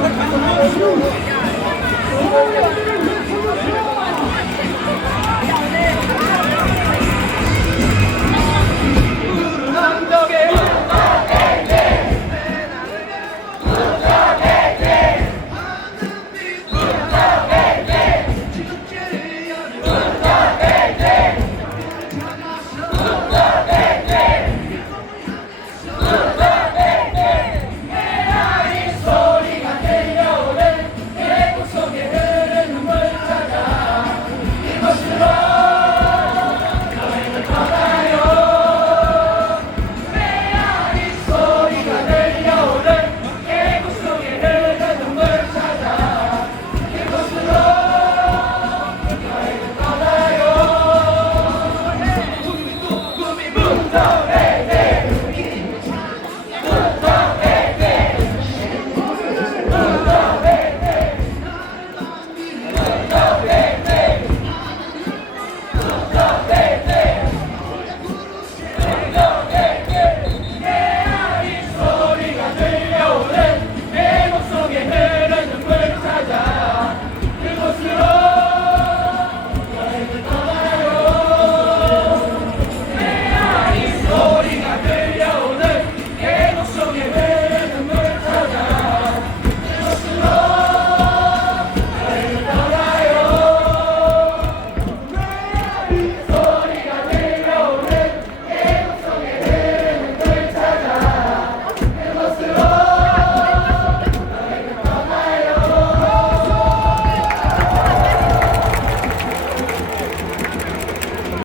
Thank you.